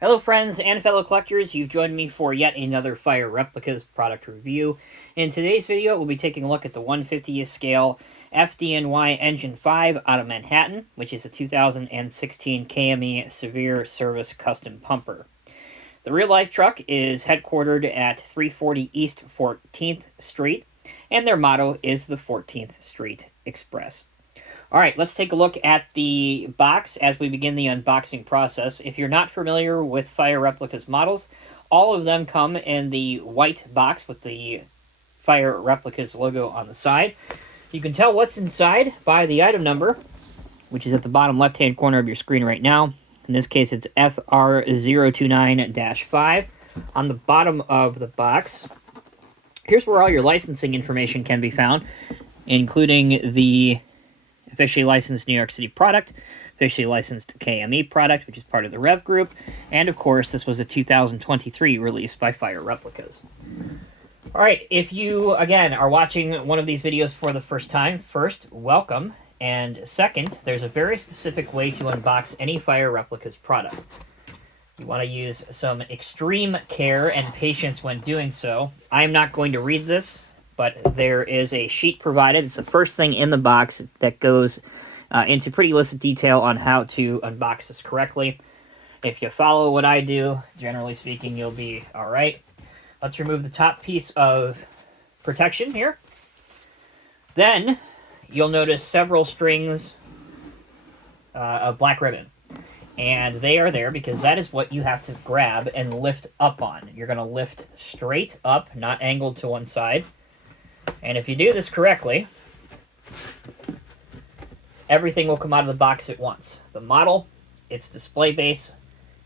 Hello friends and fellow collectors, you've joined me for yet another Fire Replicas product review. In today's video, we'll be taking a look at the 150th scale FDNY Engine 5 out of Manhattan, which is a 2016 KME Severe Service Custom Pumper. The real-life truck is headquartered at 340 East 14th Street, and their motto is the 14th Street Express. All right, let's take a look at the box as we begin the unboxing process. If you're not familiar with Fire Replicas models, all of them come in the white box with the Fire Replicas logo on the side. You can tell what's inside by the item number, which is at the bottom left-hand corner of your screen right now. In this case, it's FR029-5. On the bottom of the box, here's where all your licensing information can be found, including the officially licensed New York City product, officially licensed KME product, which is part of the Rev Group, and of course, this was a 2023 release by Fire Replicas. All right, if you, again, are watching one of these videos for the first time, first, welcome, and second, there's a very specific way to unbox any Fire Replicas product. You want to use some extreme care and patience when doing so. I'm not going to read this, but there is a sheet provided. It's the first thing in the box that goes into pretty listed detail on how to unbox this correctly. If you follow what I do, generally speaking, you'll be all right. Let's remove the top piece of protection here. Then you'll notice several strings of black ribbon. And they are there because that is what you have to grab and lift up on. You're going to lift straight up, not angled to one side. And if you do this correctly, everything will come out of the box at once. The model, its display base,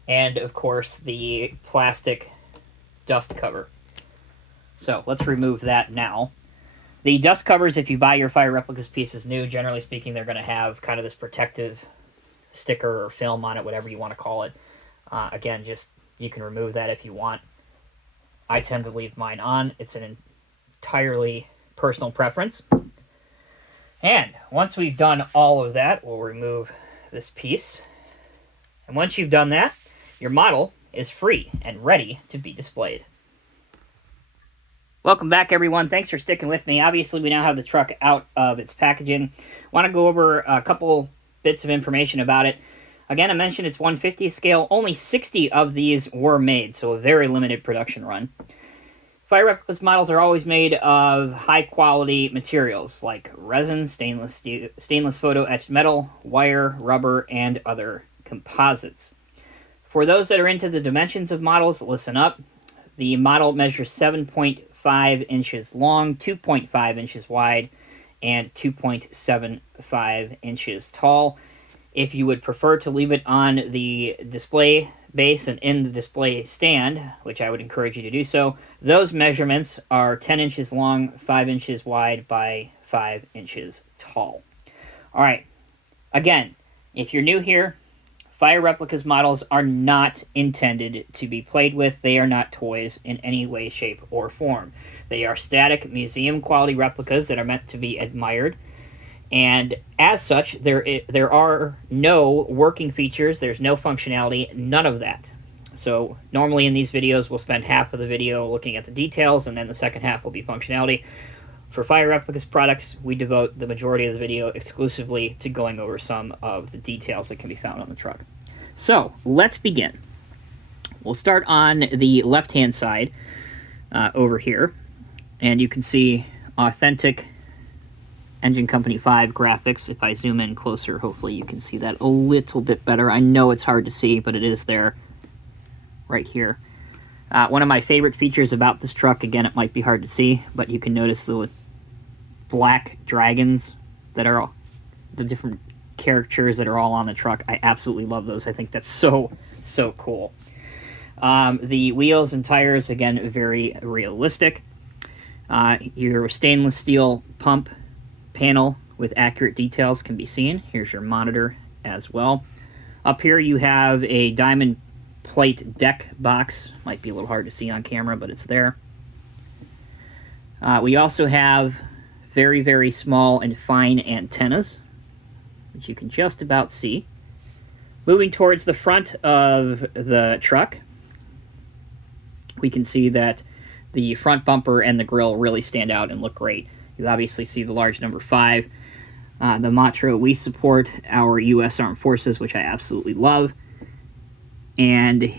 and of course the plastic dust cover. So let's remove that now. The dust covers, if you buy your Fire Replicas pieces new, generally speaking, they're going to have kind of this protective sticker or film on it, whatever you want to call it. Again, just you can remove that if you want. I tend to leave mine on. It's an entirely personal preference. And once we've done all of that, we'll remove this piece. And once you've done that, your model is free and ready to be displayed. Welcome back, everyone. Thanks for sticking with me. Obviously, we now have the truck out of its packaging. Want to go over a couple bits of information about it. Again, I mentioned it's 150 scale. Only 60 of these were made, so a very limited production run. Fire Replicas models are always made of high-quality materials like resin, stainless photo-etched metal, wire, rubber, and other composites. For those that are into the dimensions of models, listen up. The model measures 7.5 inches long, 2.5 inches wide, and 2.75 inches tall. If you would prefer to leave it on the display base and in the display stand, which I would encourage you to do so, those measurements are 10 inches long, 5 inches wide by 5 inches tall. All right, again, if you're new here, Fire Replicas models are not intended to be played with. They are not toys in any way, shape, or form. They are static museum-quality replicas that are meant to be admired. And as such, there are no working features, there's no functionality, none of that. So normally in these videos, we'll spend half of the video looking at the details, and then the second half will be functionality. For Fire Replicas products, we devote the majority of the video exclusively to going over some of the details that can be found on the truck. So let's begin. We'll start on the left-hand side over here, and you can see authentic Engine Company 5 graphics. If I zoom in closer, hopefully you can see that a little bit better. I know it's hard to see, but it is there right here. One of my favorite features about this truck, again, it might be hard to see, but you can notice the black dragons that are all, the different characters that are all on the truck. I absolutely love those. I think that's so cool. The wheels and tires, again, very realistic. Your stainless steel pump panel with accurate details can be seen. Here's your monitor as well. Up here you have a diamond plate deck box. Might be a little hard to see on camera, but it's there. We also have very small and fine antennas, which you can just about see. Moving towards the front of the truck, we can see that the front bumper and the grille really stand out and look great. You obviously see the large number 5. The motto, "We support our U.S. Armed Forces," which I absolutely love. And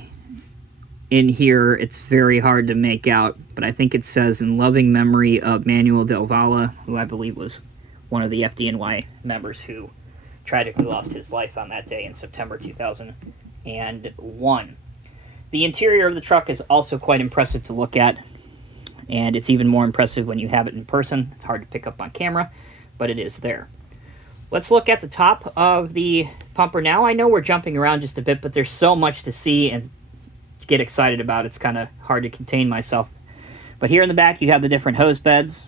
in here, it's very hard to make out, but I think it says, "In loving memory of Manuel Del Valle," who I believe was one of the FDNY members who tragically lost his life on that day in September 2001. The interior of the truck is also quite impressive to look at, and it's even more impressive when you have it in person. It's hard to pick up on camera, but it is there. Let's look at the top of the pumper now. I know we're jumping around just a bit, but there's so much to see and to get excited about. It's kind of hard to contain myself. But here in the back, you have the different hose beds.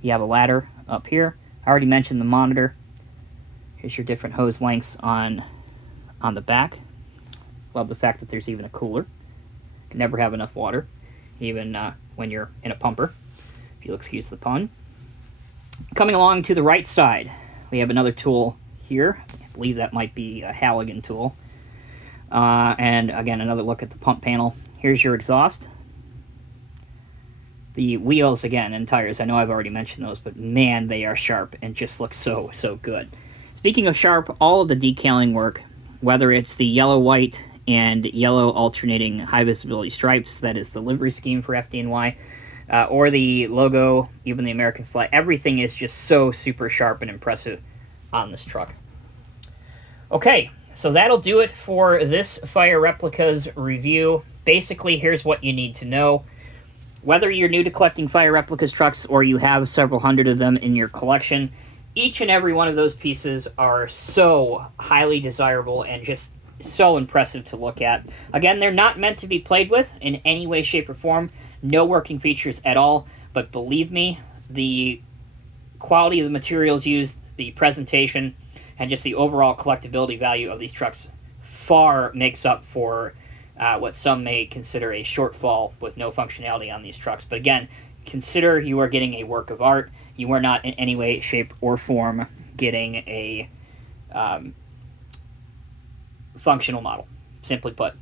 You have a ladder up here. I already mentioned the monitor. Here's your different hose lengths on the back. Love the fact that there's even a cooler. You can never have enough water, even when you're in a pumper, if you'll excuse the pun. Coming along to the right side, we have another tool here. I believe that might be a Halligan tool. And again, another look at the pump panel. Here's your exhaust. The wheels, again, and tires, I know I've already mentioned those, but man, they are sharp and just look so, so good. Speaking of sharp, all of the decaling work, whether it's the yellow, white, and yellow alternating high-visibility stripes, that is the livery scheme for FDNY, or the logo, even the American flag, everything is just so super sharp and impressive on this truck. Okay, so that'll do it for this Fire Replicas review. Basically, here's what you need to know. Whether you're new to collecting Fire Replicas trucks or you have several hundred of them in your collection, each and every one of those pieces are so highly desirable and just so impressive to look at. Again, they're not meant to be played with in any way, shape, or form. No working features at all, but believe me, the quality of the materials used, the presentation, and just the overall collectability value of these trucks far makes up for what some may consider a shortfall with no functionality on these trucks. But again, consider you are getting a work of art. You are not in any way, shape, or form getting a functional model, simply put.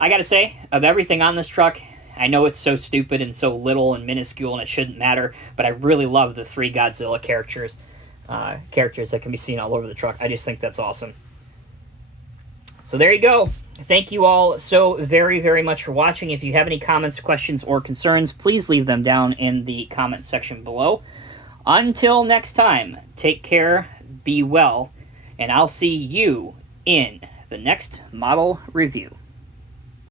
I gotta say, of everything on this truck, I know it's so stupid and so little and minuscule and it shouldn't matter, but I really love the 3 Godzilla characters that can be seen all over the truck. I just think that's awesome. So there you go. Thank you all so very, very much for watching. If you have any comments, questions, or concerns, please leave them down in the comment section below. Until next time, take care, be well, and I'll see you in the next model review.